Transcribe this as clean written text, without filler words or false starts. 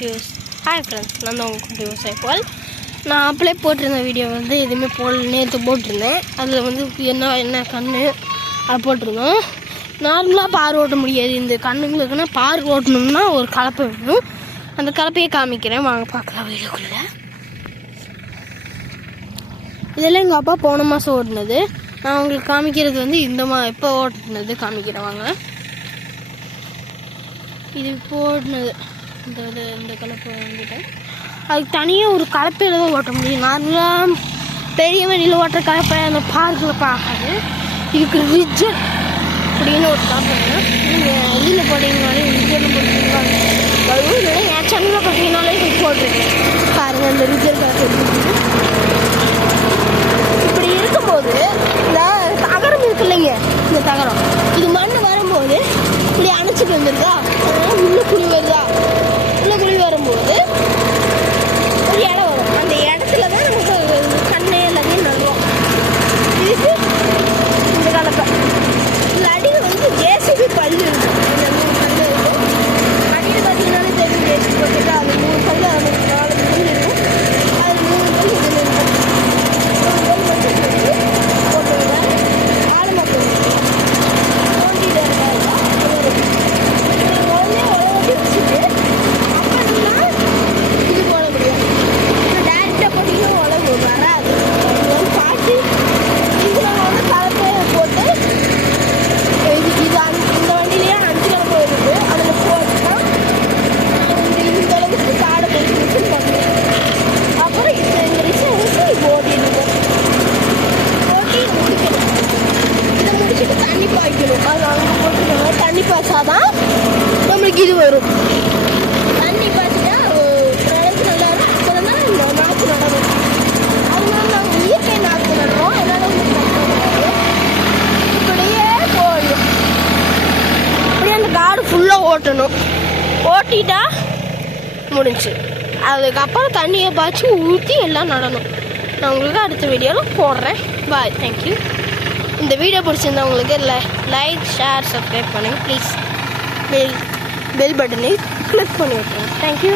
குட்டி hi friends, நான் தான் உங்கள் குட்டி விவசாயிப்பால். நான் அப்படியே போட்டிருந்த வீடியோ வந்து எதுவுமே நேற்று போட்டிருந்தேன். அதில் வந்து என்ன கன்று அதை போட்டிருந்தோம். நார்மலாக பார் ஓட்ட முடியாது. இந்த கண்ணுங்களுக்குன்னா பார் ஓட்டணும்னா ஒரு கலப்பை வேணும். அந்த கலப்பையை காமிக்கிறேன், வாங்க பார்க்கலாம் வீடியோக்குள்ளே. இதெல்லாம் எங்கள் அப்பா போன மாதம் ஓட்டினது. நான் உங்களுக்கு காமிக்கிறது வந்து இப்போ ஓட்டினது காமிக்கிறேன் வாங்க. இது இப்போ ஓட்டினது இந்த கலப்பை வந்துட்டு அதுக்கு தனியாக ஒரு கலப்பையில் தான் ஓட்ட முடியும். நார்மலாக பெரிய வண்டியில் ஓட்டுற கலப்பை அந்த பார்க்கில் பார்க்காது. இதுக்கு ரிஜர் அப்படின்னு ஒரு கலப்பை. நீங்கள் இதில் போட்டிங்கனாலே ரிஜர்னு போட்டிங்கன்னா வரும். இல்லைன்னா என் சேனலில் பார்த்தீங்கன்னாலே போட்டிருக்கேன் பாருங்கள். அந்த ரிஜர் கலப்பை இப்படி இருக்கும்போது இந்த தகரம் இருக்கு இல்லைங்க, இந்த தகரம் இது மண் வரும்போது இப்படி அணைச்சிட்டு வந்துருதா, அதனால உள்ள குழி வருதா. உள்ள குழி வரும்போது ஒரு இடம் வரும். அந்த இடத்துல தான் நமக்கு கண்ணை எல்லாத்தையும் நடுவோம். இதுக்கு இந்த கலப்பை இந்த அடியில் வந்து ஜேசிபி பல்லு இருக்கும். அந்த 3 பல்லு இருக்கும். அடியில் பார்த்தீங்கன்னாலே தெரியும் ஜேசிபி போட்டுட்டு அது 3 பல்லு, அது 4 பல்லு இருக்கும். அது 3 பல்லு இதில் இருக்கும். 3 பல்லு மட்டும் போட்டுருங்க. ஆடு மட்டும் தோண்டிட்டு இருக்காங்க. உடனே உழவட்டி வச்சுட்டு அப்படின்னா இது போட முடியும். டேரெக்டாக போட்டிங்கன்னா உழவு வராது. இது வந்து பார்த்து இதில் வந்து கலப்பையை போட்டு இந்த வண்டியிலேயே 5 கலப்பை இருக்குது. அதில் போட்டுதான் இந்த அளவுக்கு காடை போட்டு பண்ணணும். அப்புறம் இந்த விஷயம் வந்து ஓட்டிடுவோம். ஓட்டி முடிக்கணும். இதை முடிச்சுட்டு தண்ணி பாய்க்கணும். அது அங்கே போட்டுக்கணும். தண்ணி பாய்ச்சாதான் நம்மளுக்கு இது வரும். தண்ணி பாய்ச்சிட்டா ஓரளவுக்கு நல்லா இருக்கும். அப்புறம் தான் இந்த நாற்று நடணும். அதனால நாங்கள் இயற்கை நாற்று நடுறோம். என்னால் இப்படியே போடணும். இப்படியே அந்த காடு ஃபுல்லாக ஓட்டணும். ஓட்டிட்டா முடிஞ்சு. அதுக்கப்புறம் தண்ணியை பாய்ச்சி ஊற்றி எல்லாம் நடணும். நான் உங்களுக்கு அடுத்த வீடியோவில் போடுறேன். பாய், தேங்க்யூ. இந்த வீடியோ பிடிச்சிருந்தா உங்களுக்கு லைக், ஷேர், சப்ஸ்கிரைப் பண்ணுங்கள் ப்ளீஸ். பெல் பட்டனை கிளிக் பண்ணி விட்டுருங்க. தேங்க்யூ.